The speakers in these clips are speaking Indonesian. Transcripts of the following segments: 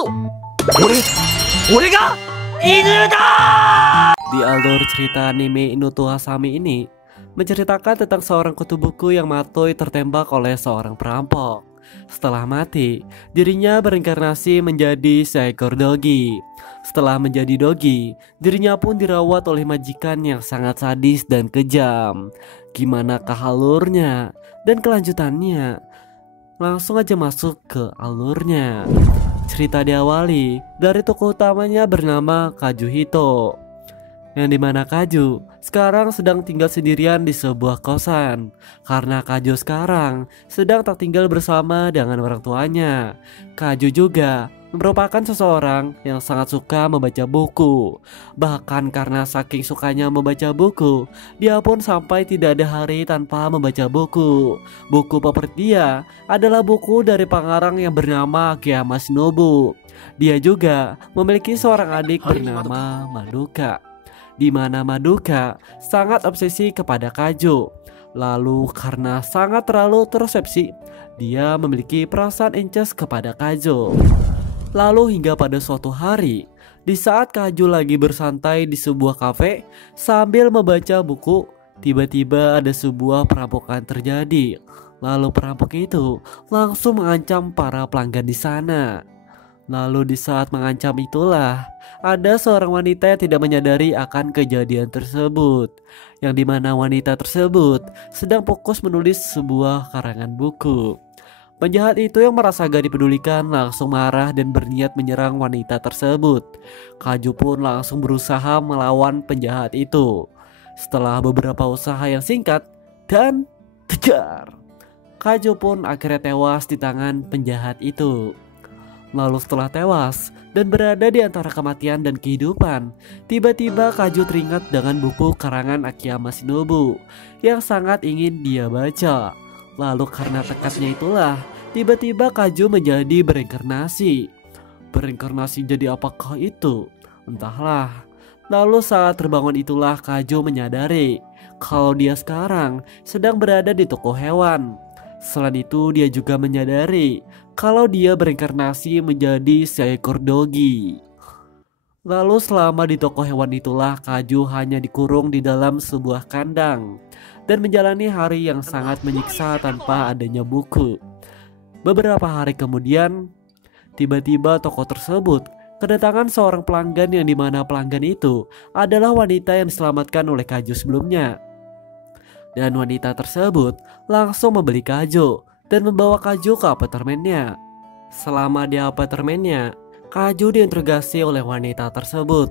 嘘俺が犬だ! Di alur cerita anime Inuto Asami ini menceritakan tentang seorang kutu buku yang mati tertembak oleh seorang perampok. Setelah mati, dirinya bereinkarnasi menjadi seekor dogi. Setelah menjadi dogi, dirinya pun dirawat oleh majikan yang sangat sadis dan kejam. Gimanakah alurnya dan kelanjutannya? Langsung aja masuk ke alurnya. Cerita diawali dari tokoh utamanya bernama Kazuhito, yang dimana Kaju sekarang sedang tinggal sendirian di sebuah kosan. Karena Kaju sekarang sedang tak tinggal bersama dengan orang tuanya. Kaju juga merupakan seseorang yang sangat suka membaca buku. Bahkan karena saking sukanya membaca buku, dia pun sampai tidak ada hari tanpa membaca buku. Buku favorit dia adalah buku dari pengarang yang bernama Akiyama Shinobu. Dia juga memiliki seorang adik bernama Madoka, di mana Madoka sangat obsesi kepada Kaju. Lalu karena sangat terlalu terobsesi, dia memiliki perasaan incest kepada Kaju. Lalu hingga pada suatu hari, di saat Kaju lagi bersantai di sebuah kafe sambil membaca buku, tiba-tiba ada sebuah perampokan terjadi. Lalu perampok itu langsung mengancam para pelanggan di sana. Lalu di saat mengancam itulah ada seorang wanita yang tidak menyadari akan kejadian tersebut, yang dimana wanita tersebut sedang fokus menulis sebuah karangan buku. Penjahat itu yang merasa gak dipedulikan langsung marah dan berniat menyerang wanita tersebut. Kaju pun langsung berusaha melawan penjahat itu. Setelah beberapa usaha yang singkat dan tegar, Kaju pun akhirnya tewas di tangan penjahat itu. Lalu setelah tewas dan berada di antara kematian dan kehidupan, tiba-tiba Kaju teringat dengan buku karangan Akiyama Shinobu yang sangat ingin dia baca. Lalu karena tekadnya itulah, tiba-tiba Kaju menjadi bereinkarnasi. Bereinkarnasi jadi apakah itu? Entahlah. Lalu saat terbangun itulah Kaju menyadari kalau dia sekarang sedang berada di toko hewan. Selain itu dia juga menyadari kalau dia bereinkarnasi menjadi seekor dogi. Lalu selama di toko hewan itulah Kaju hanya dikurung di dalam sebuah kandang dan menjalani hari yang sangat menyiksa tanpa adanya buku. Beberapa hari kemudian, tiba-tiba toko tersebut kedatangan seorang pelanggan yang dimana pelanggan itu adalah wanita yang diselamatkan oleh Kaju sebelumnya. Dan wanita tersebut langsung membeli Kaju dan membawa Kaju ke apartemennya. Selama di apartemennya, Kaju diinterogasi oleh wanita tersebut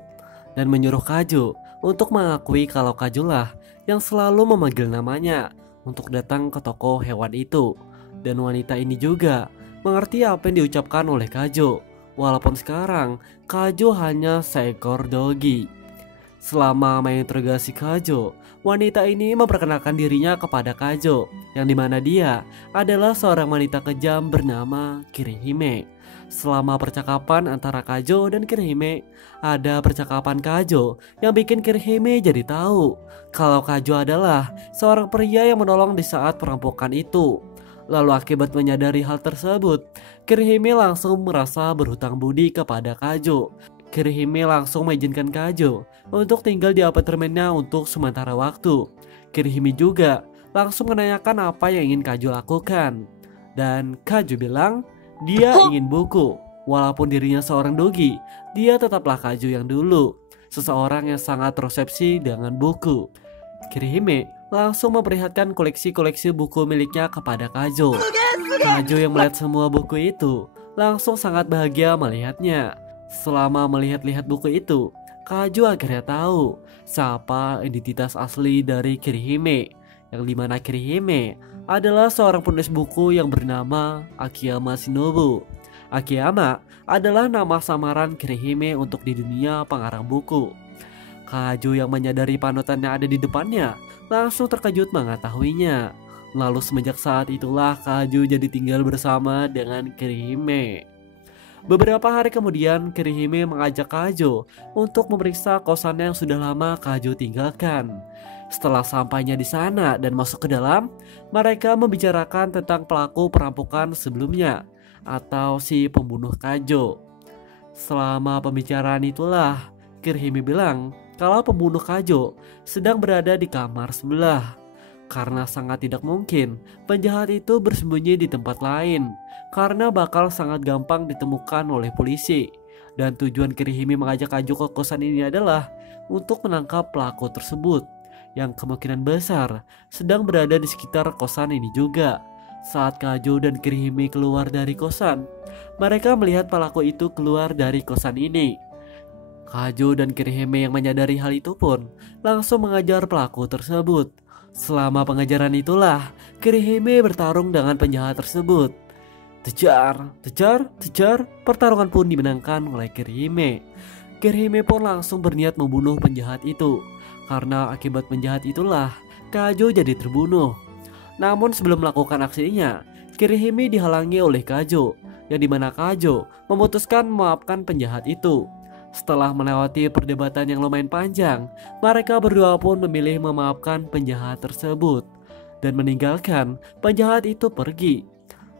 dan menyuruh Kaju untuk mengakui kalau Kajulah yang selalu memanggil namanya untuk datang ke toko hewan itu. Dan wanita ini juga mengerti apa yang diucapkan oleh Kaju, walaupun sekarang Kaju hanya seekor dogi. Selama menginterogasi Kaju, wanita ini memperkenalkan dirinya kepada Kaju, yang dimana dia adalah seorang wanita kejam bernama Kirihime. Selama percakapan antara Kaju dan Kirihime, ada percakapan Kaju yang bikin Kirihime jadi tahu kalau Kaju adalah seorang pria yang menolong di saat perampokan itu. Lalu akibat menyadari hal tersebut, Kirihime langsung merasa berhutang budi kepada Kaju. Kirihime langsung mengizinkan Kaju untuk tinggal di apartemennya untuk sementara waktu. Kirihime juga langsung menanyakan apa yang ingin Kaju lakukan. Dan Kaju bilang dia ingin buku. Walaupun dirinya seorang dogi, dia tetaplah Kaju yang dulu, seseorang yang sangat terobsesi dengan buku. Kirihime langsung memperlihatkan koleksi-koleksi buku miliknya kepada Kaju. Kaju yang melihat semua buku itu langsung sangat bahagia melihatnya. Selama melihat-lihat buku itu, Kaju akhirnya tahu siapa identitas asli dari Kirihime, yang dimana Kirihime adalah seorang penulis buku yang bernama Akiyama Shinobu. Akiyama adalah nama samaran Kirihime untuk di dunia pengarang buku. Kaju yang menyadari panutannya ada di depannya langsung terkejut mengetahuinya. Lalu semenjak saat itulah Kaju jadi tinggal bersama dengan Kirihime. Beberapa hari kemudian Kirihime mengajak Kaju untuk memeriksa kosannya yang sudah lama Kaju tinggalkan. Setelah sampainya di sana dan masuk ke dalam, mereka membicarakan tentang pelaku perampokan sebelumnya atau si pembunuh Kaju. Selama pembicaraan itulah, Kirihime bilang kalau pembunuh Kajo sedang berada di kamar sebelah. Karena sangat tidak mungkin penjahat itu bersembunyi di tempat lain, karena bakal sangat gampang ditemukan oleh polisi. Dan tujuan Kirihime mengajak Kajo ke kosan ini adalah untuk menangkap pelaku tersebut, yang kemungkinan besar sedang berada di sekitar kosan ini juga. Saat Kajo dan Kirihime keluar dari kosan, mereka melihat pelaku itu keluar dari kosan ini. Kajo dan Kirihime yang menyadari hal itu pun langsung mengajar pelaku tersebut. Selama pengejaran itulah, Kirihime bertarung dengan penjahat tersebut. Tejar, tejar, tejar. Pertarungan pun dimenangkan oleh Kirihime. Kirihime pun langsung berniat membunuh penjahat itu. Karena akibat penjahat itulah, Kajo jadi terbunuh. Namun sebelum melakukan aksinya, Kirihime dihalangi oleh Kajo, yang dimana Kajo memutuskan memaafkan penjahat itu. Setelah melewati perdebatan yang lumayan panjang, mereka berdua pun memilih memaafkan penjahat tersebut dan meninggalkan penjahat itu pergi.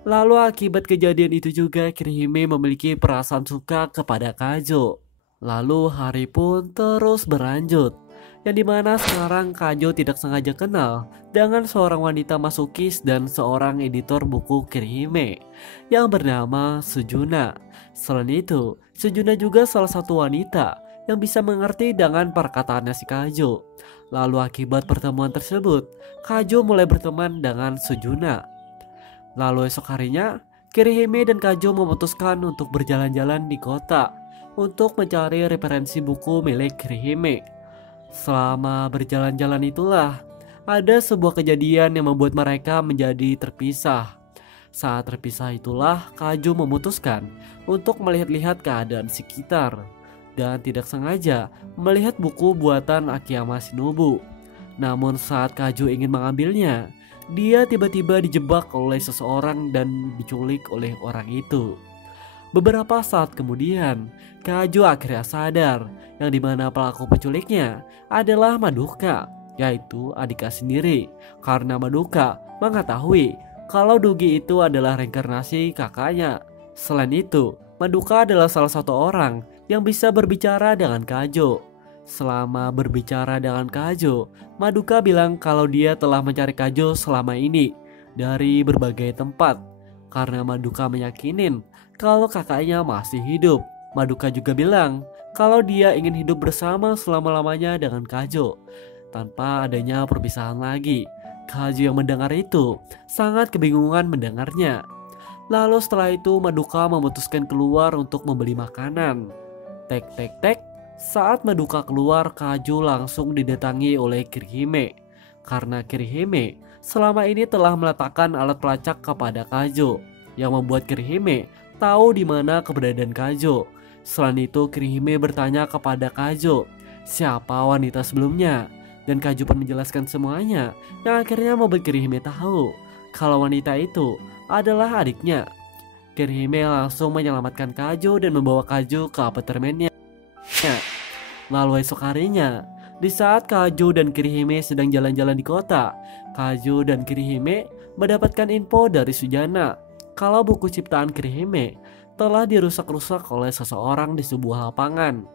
Lalu akibat kejadian itu juga Kirihime memiliki perasaan suka kepada Kajo. Lalu hari pun terus berlanjut, yang dimana sekarang Kajo tidak sengaja kenal dengan seorang wanita masukis dan seorang editor buku Kirihime yang bernama Sujuna. Selain itu, Sujuna juga salah satu wanita yang bisa mengerti dengan perkataannya si Kajo. Lalu akibat pertemuan tersebut, Kajo mulai berteman dengan Sujuna. Lalu esok harinya, Kirihime dan Kajo memutuskan untuk berjalan-jalan di kota untuk mencari referensi buku milik Kirihime. Selama berjalan-jalan itulah, ada sebuah kejadian yang membuat mereka menjadi terpisah. Saat terpisah itulah Kajo memutuskan untuk melihat-lihat keadaan sekitar dan tidak sengaja melihat buku buatan Akiyama Shinobu. Namun saat Kajo ingin mengambilnya, dia tiba-tiba dijebak oleh seseorang dan diculik oleh orang itu. Beberapa saat kemudian, Kajo akhirnya sadar yang dimana pelaku penculiknya adalah Madoka, yaitu adiknya sendiri, karena Madoka mengetahui kalau Dugi itu adalah reinkarnasi kakaknya. Selain itu, Madoka adalah salah satu orang yang bisa berbicara dengan Kajo. Selama berbicara dengan Kajo, Madoka bilang kalau dia telah mencari Kajo selama ini dari berbagai tempat. Karena Madoka meyakinin kalau kakaknya masih hidup. Madoka juga bilang kalau dia ingin hidup bersama selama-lamanya dengan Kajo tanpa adanya perpisahan lagi. Kajo yang mendengar itu sangat kebingungan mendengarnya. Lalu setelah itu Madoka memutuskan keluar untuk membeli makanan. Tek tek tek. Saat Madoka keluar, Kajo langsung didatangi oleh Kirihime. Karena Kirihime selama ini telah meletakkan alat pelacak kepada Kajo, yang membuat Kirihime tahu di mana keberadaan Kajo. Selain itu Kirihime bertanya kepada Kajo siapa wanita sebelumnya. Dan Kajo pun menjelaskan semuanya, yang akhirnya membuat Kirihime tahu kalau wanita itu adalah adiknya. Kirihime langsung menyelamatkan Kajo dan membawa Kajo ke apartemennya. Lalu esok harinya, di saat Kajo dan Kirihime sedang jalan-jalan di kota, Kajo dan Kirihime mendapatkan info dari Sujana kalau buku ciptaan Kirihime telah dirusak-rusak oleh seseorang di sebuah lapangan.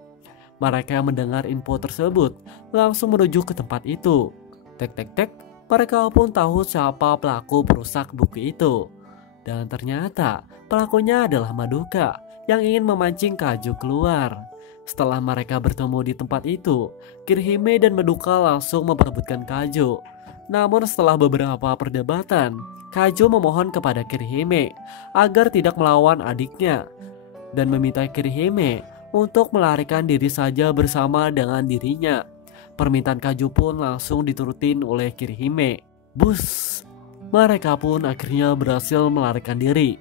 Mereka yang mendengar info tersebut langsung menuju ke tempat itu. Tek tek tek, mereka pun tahu siapa pelaku perusak buku itu. Dan ternyata pelakunya adalah Madoka yang ingin memancing Kajo keluar. Setelah mereka bertemu di tempat itu, Kirihime dan Madoka langsung memperebutkan Kajo. Namun setelah beberapa perdebatan, Kajo memohon kepada Kirihime agar tidak melawan adiknya dan meminta Kirihime untuk melarikan diri saja bersama dengan dirinya. Permintaan Kajo pun langsung diturutin oleh Kirihime. Bus, mereka pun akhirnya berhasil melarikan diri.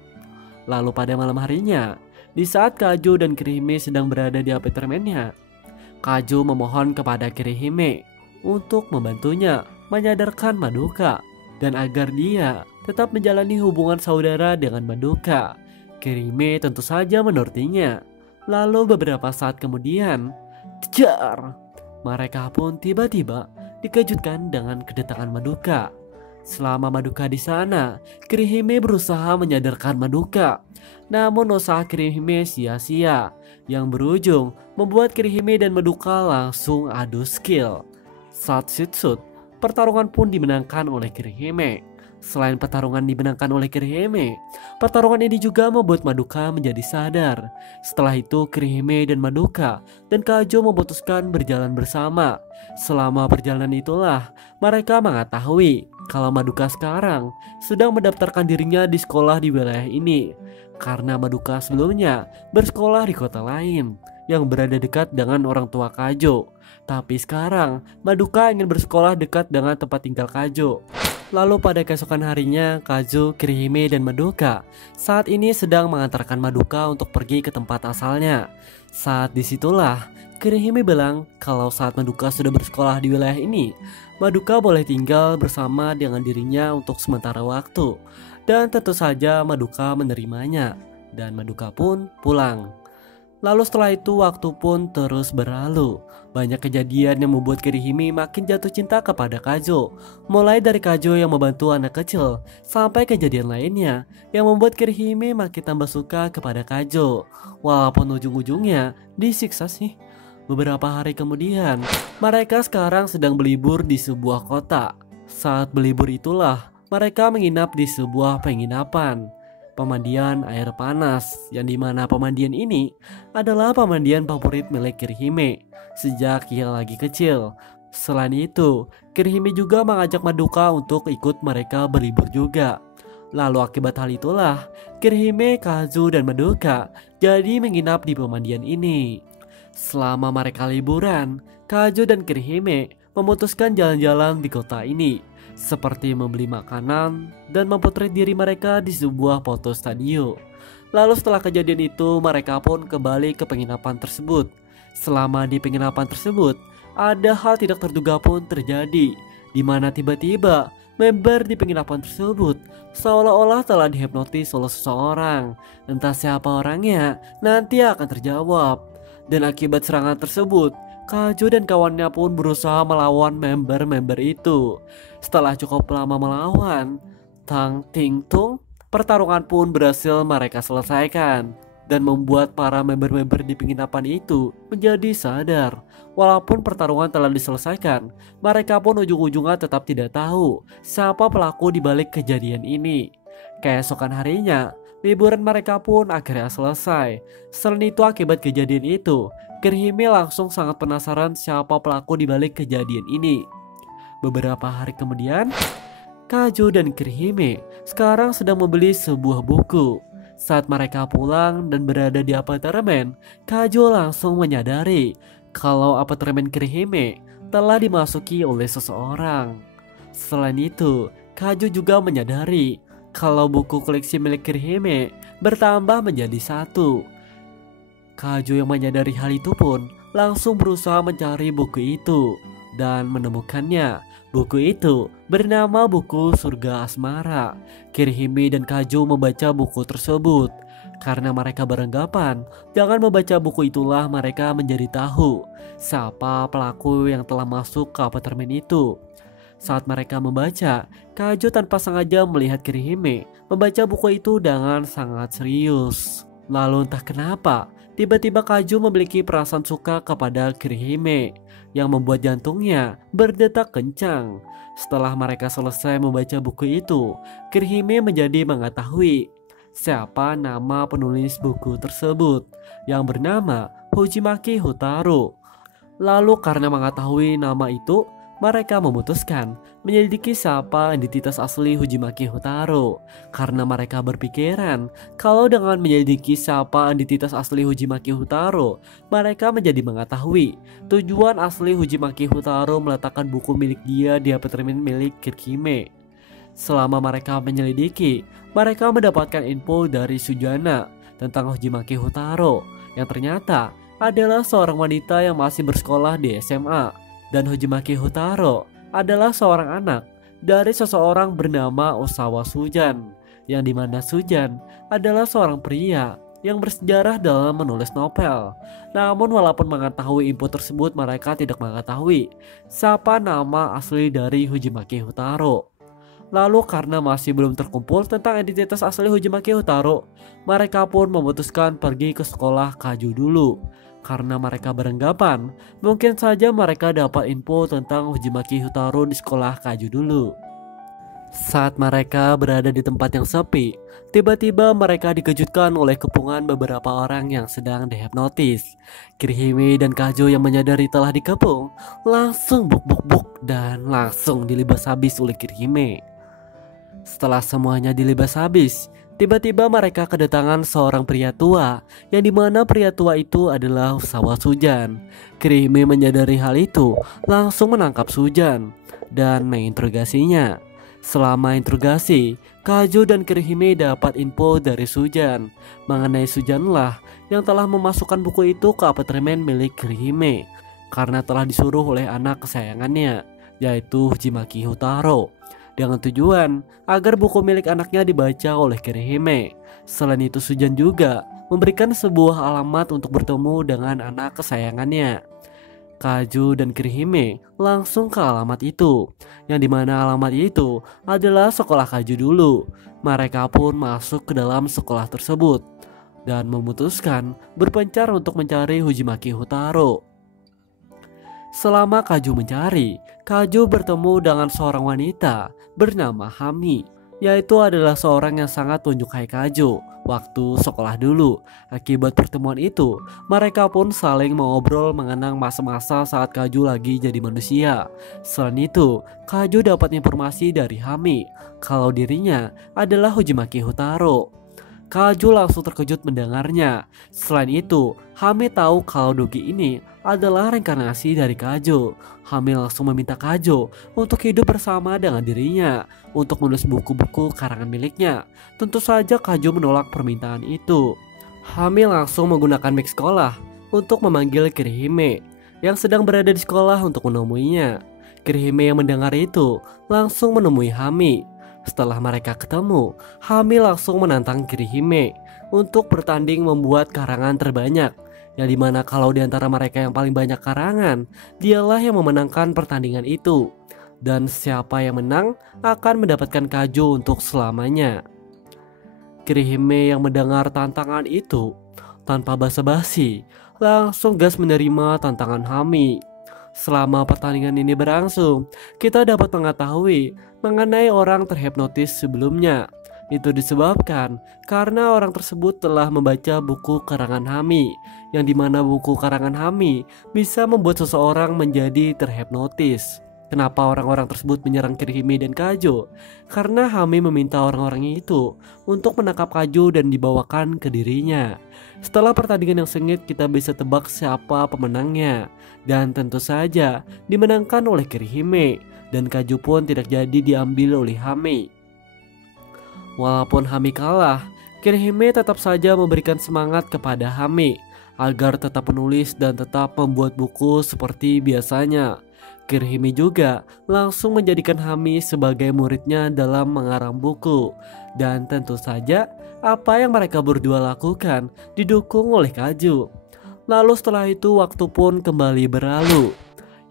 Lalu pada malam harinya, di saat Kajo dan Kirihime sedang berada di apartemennya, Kajo memohon kepada Kirihime untuk membantunya menyadarkan Madoka dan agar dia tetap menjalani hubungan saudara dengan Madoka. Kirihime tentu saja menurutinya. Lalu beberapa saat kemudian, mereka pun tiba-tiba dikejutkan dengan kedatangan Madoka. Selama Madoka di sana, Kirihime berusaha menyadarkan Madoka. Namun usaha Kirihime sia-sia, yang berujung membuat Kirihime dan Madoka langsung adu skill. Saat shoot, pertarungan pun dimenangkan oleh Kirihime. Selain pertarungan dimenangkan oleh Kirihime, pertarungan ini juga membuat Madoka menjadi sadar. Setelah itu Kirihime dan Madoka dan Kajo memutuskan berjalan bersama. Selama perjalanan itulah mereka mengetahui kalau Madoka sekarang sedang mendaftarkan dirinya di sekolah di wilayah ini. Karena Madoka sebelumnya bersekolah di kota lain yang berada dekat dengan orang tua Kajo. Tapi sekarang Madoka ingin bersekolah dekat dengan tempat tinggal Kajo. Lalu pada keesokan harinya, Kajo, Kirihime, dan Madoka saat ini sedang mengantarkan Madoka untuk pergi ke tempat asalnya. Saat disitulah Kirihime bilang kalau saat Madoka sudah bersekolah di wilayah ini, Madoka boleh tinggal bersama dengan dirinya untuk sementara waktu. Dan tentu saja Madoka menerimanya, dan Madoka pun pulang. Lalu setelah itu waktu pun terus berlalu. Banyak kejadian yang membuat Kirihime makin jatuh cinta kepada Kajo. Mulai dari Kajo yang membantu anak kecil, sampai kejadian lainnya yang membuat Kirihime makin tambah suka kepada Kajo. Walaupun ujung-ujungnya disiksa sih. Beberapa hari kemudian, mereka sekarang sedang berlibur di sebuah kota. Saat berlibur itulah mereka menginap di sebuah penginapan pemandian air panas, yang dimana pemandian ini adalah pemandian favorit milik Kirihime sejak ia lagi kecil. Selain itu, Kirihime juga mengajak Madoka untuk ikut mereka berlibur juga. Lalu akibat hal itulah Kirihime, Kazu, dan Madoka jadi menginap di pemandian ini. Selama mereka liburan, Kazu dan Kirihime memutuskan jalan-jalan di kota ini, seperti membeli makanan dan memotret diri mereka di sebuah foto studio. Lalu setelah kejadian itu mereka pun kembali ke penginapan tersebut. Selama di penginapan tersebut ada hal tidak terduga pun terjadi, di mana tiba-tiba member di penginapan tersebut seolah-olah telah dihipnotis oleh seseorang. Entah siapa orangnya nanti akan terjawab. Dan akibat serangan tersebut Kajo dan kawannya pun berusaha melawan member-member itu. Setelah cukup lama melawan, tang ting tung, pertarungan pun berhasil mereka selesaikan dan membuat para member-member di penginapan itu menjadi sadar. Walaupun pertarungan telah diselesaikan, mereka pun ujung-ujungnya tetap tidak tahu siapa pelaku di balik kejadian ini. Keesokan harinya, liburan mereka pun akhirnya selesai. Selain itu akibat kejadian itu, Kirihime langsung sangat penasaran siapa pelaku di balik kejadian ini. Beberapa hari kemudian, Kajo dan Kirihime sekarang sedang membeli sebuah buku. Saat mereka pulang dan berada di apartemen, Kajo langsung menyadari kalau apartemen Kirihime telah dimasuki oleh seseorang. Selain itu, Kajo juga menyadari kalau buku koleksi milik Kirihime bertambah menjadi 1. Kajo yang menyadari hal itu pun langsung berusaha mencari buku itu dan menemukannya. Buku itu bernama buku Surga Asmara. Kirihime dan Kajo membaca buku tersebut karena mereka beranggapan dengan membaca buku itulah mereka menjadi tahu siapa pelaku yang telah masuk ke apartemen itu. Saat mereka membaca, Kajo tanpa sengaja melihat Kirihime membaca buku itu dengan sangat serius. Lalu entah kenapa, tiba-tiba Kajo memiliki perasaan suka kepada Kirihime yang membuat jantungnya berdetak kencang. Setelah mereka selesai membaca buku itu, Kirihime menjadi mengetahui siapa nama penulis buku tersebut yang bernama Fujimaki Hotaro. Lalu karena mengetahui nama itu, mereka memutuskan menyelidiki siapa identitas asli Fujimaki Hotaro. Karena mereka berpikiran kalau dengan menyelidiki siapa identitas asli Fujimaki Hotaro, mereka menjadi mengetahui tujuan asli Fujimaki Hotaro meletakkan buku milik dia di apartemen milik Kirihime. Selama mereka menyelidiki, mereka mendapatkan info dari Sujana tentang Fujimaki Hotaro yang ternyata adalah seorang wanita yang masih bersekolah di SMA. Dan Fujimaki Hotaro adalah seorang anak dari seseorang bernama Osawa Sujan, yang dimana Sujan adalah seorang pria yang bersejarah dalam menulis novel. Namun walaupun mengetahui info tersebut, mereka tidak mengetahui siapa nama asli dari Fujimaki Hotaro. Lalu karena masih belum terkumpul tentang identitas asli Uzumaki Hotaro, mereka pun memutuskan pergi ke sekolah Kaju dulu. Karena mereka beranggapan mungkin saja mereka dapat info tentang Uzumaki Hotaro di sekolah Kaju dulu. Saat mereka berada di tempat yang sepi, tiba-tiba mereka dikejutkan oleh kepungan beberapa orang yang sedang dihipnotis. Kirihime dan Kaju yang menyadari telah dikepung langsung buk dan langsung dilibas habis oleh Kirihime. Setelah semuanya dilibas habis, tiba-tiba mereka kedatangan seorang pria tua, yang dimana pria tua itu adalah Usawa Sujan. Kirihime menyadari hal itu, langsung menangkap Sujan dan menginterogasinya. Selama interogasi, Kaju dan Kirihime dapat info dari Sujan. Mengenai Sujanlah yang telah memasukkan buku itu ke apartemen milik Kirihime, karena telah disuruh oleh anak kesayangannya, yaitu Uzumaki Hotaro, dengan tujuan agar buku milik anaknya dibaca oleh Kirihime. Selain itu, Sujan juga memberikan sebuah alamat untuk bertemu dengan anak kesayangannya. Kaju dan Kirihime langsung ke alamat itu, yang dimana alamat itu adalah sekolah Kaju dulu. Mereka pun masuk ke dalam sekolah tersebut dan memutuskan berpencar untuk mencari Uzumaki Hotaro. Selama Kaju mencari, Kaju bertemu dengan seorang wanita bernama Hami, yaitu adalah seorang yang sangat menyukai Kaju waktu sekolah dulu. Akibat pertemuan itu, mereka pun saling mengobrol mengenang masa-masa saat Kaju lagi jadi manusia. Selain itu, Kaju dapat informasi dari Hami kalau dirinya adalah Uzumaki Hotaro. Kaju langsung terkejut mendengarnya. Selain itu, Hami tahu kalau Dogi ini adalah reinkarnasi dari Kaju. Hami langsung meminta Kaju untuk hidup bersama dengan dirinya untuk menulis buku-buku karangan miliknya. Tentu saja Kaju menolak permintaan itu. Hami langsung menggunakan mic sekolah untuk memanggil Kirihime yang sedang berada di sekolah untuk menemuinya. Kirihime yang mendengar itu langsung menemui Hami. Setelah mereka ketemu, Hami langsung menantang Kirihime untuk bertanding membuat karangan terbanyak, yang dimana kalau di antara mereka yang paling banyak karangan, dialah yang memenangkan pertandingan itu. Dan siapa yang menang akan mendapatkan Kaju untuk selamanya. Kirihime yang mendengar tantangan itu tanpa basa-basi langsung gas menerima tantangan Hami. Selama pertandingan ini berlangsung, kita dapat mengetahui mengenai orang terhipnotis sebelumnya. Itu disebabkan karena orang tersebut telah membaca buku karangan Hami, yang dimana buku karangan Hami bisa membuat seseorang menjadi terhipnotis. Kenapa orang-orang tersebut menyerang Kirihime dan Kaju? Karena Hami meminta orang-orang itu untuk menangkap Kaju dan dibawakan ke dirinya. Setelah pertandingan yang sengit, kita bisa tebak siapa pemenangnya. Dan tentu saja dimenangkan oleh Kirihime, dan Kaju pun tidak jadi diambil oleh Hami. Walaupun Hami kalah, Kirihime tetap saja memberikan semangat kepada Hami agar tetap menulis dan tetap membuat buku seperti biasanya. Kirihime juga langsung menjadikan Hami sebagai muridnya dalam mengarang buku. Dan tentu saja apa yang mereka berdua lakukan didukung oleh Kaju. Lalu setelah itu waktu pun kembali berlalu.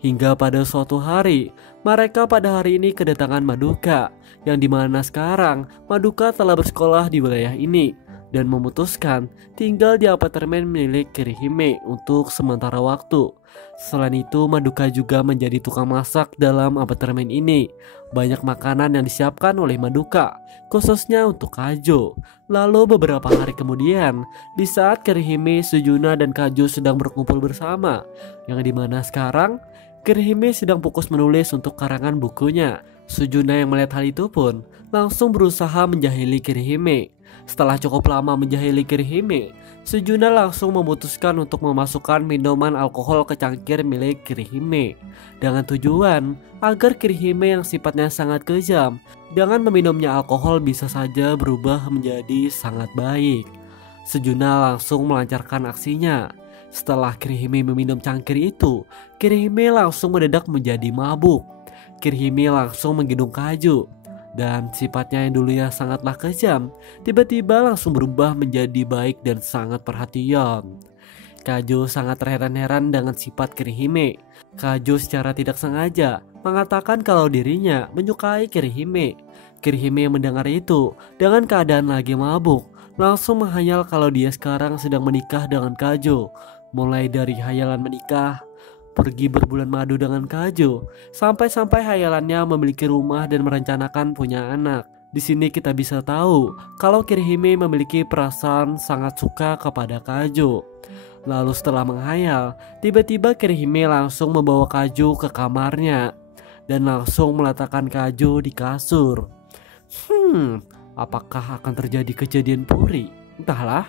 Hingga pada suatu hari, mereka pada hari ini kedatangan Madoka, yang dimana sekarang Madoka telah bersekolah di wilayah ini dan memutuskan tinggal di apartemen milik Kirihime untuk sementara waktu. Selain itu, Madoka juga menjadi tukang masak dalam apartemen ini. Banyak makanan yang disiapkan oleh Madoka, khususnya untuk Kaju. Lalu beberapa hari kemudian, di saat Kirihime, Sujuna, dan Kaju sedang berkumpul bersama, yang dimana sekarang Kirihime sedang fokus menulis untuk karangan bukunya. Sujuna yang melihat hal itu pun langsung berusaha menjahili Kirihime. Setelah cukup lama menjahili Kirihime, Sujuna langsung memutuskan untuk memasukkan minuman alkohol ke cangkir milik Kirihime dengan tujuan agar Kirihime yang sifatnya sangat kejam dengan meminumnya alkohol bisa saja berubah menjadi sangat baik. Sujuna langsung melancarkan aksinya. Setelah Kirihime meminum cangkir itu, Kirihime langsung mendadak menjadi mabuk. Kirihime langsung menggendong Kaju, dan sifatnya yang dulunya sangatlah kejam tiba-tiba langsung berubah menjadi baik dan sangat perhatian. Kaju sangat terheran-heran dengan sifat Kirihime. Kaju secara tidak sengaja mengatakan kalau dirinya menyukai Kirihime. Kirihime mendengar itu dengan keadaan lagi mabuk, langsung menghayal kalau dia sekarang sedang menikah dengan Kajo. Mulai dari hayalan menikah, pergi berbulan madu dengan Kajo, sampai-sampai hayalannya memiliki rumah dan merencanakan punya anak. Di sini kita bisa tahu kalau Kirihime memiliki perasaan sangat suka kepada Kajo. Lalu setelah menghayal, tiba-tiba Kirihime langsung membawa Kajo ke kamarnya dan langsung meletakkan Kajo di kasur. Apakah akan terjadi kejadian puri? Entahlah.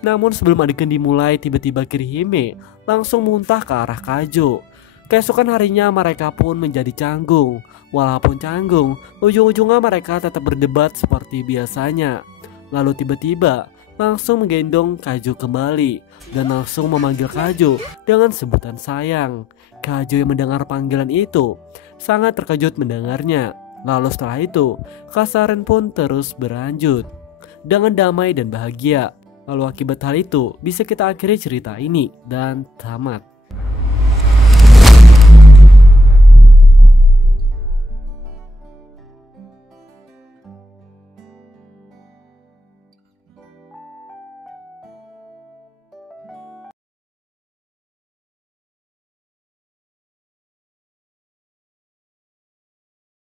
Namun sebelum adegan dimulai, tiba-tiba Kirihime langsung muntah ke arah Kajo. Keesokan harinya mereka pun menjadi canggung. Walaupun canggung, ujung-ujungnya mereka tetap berdebat seperti biasanya. Lalu tiba-tiba langsung menggendong Kajo kembali dan langsung memanggil Kajo dengan sebutan sayang. Kajo yang mendengar panggilan itu sangat terkejut mendengarnya. Lalu setelah itu, Kasaren pun terus berlanjut dengan damai dan bahagia. Lalu akibat hal itu, bisa kita akhiri cerita ini dan tamat.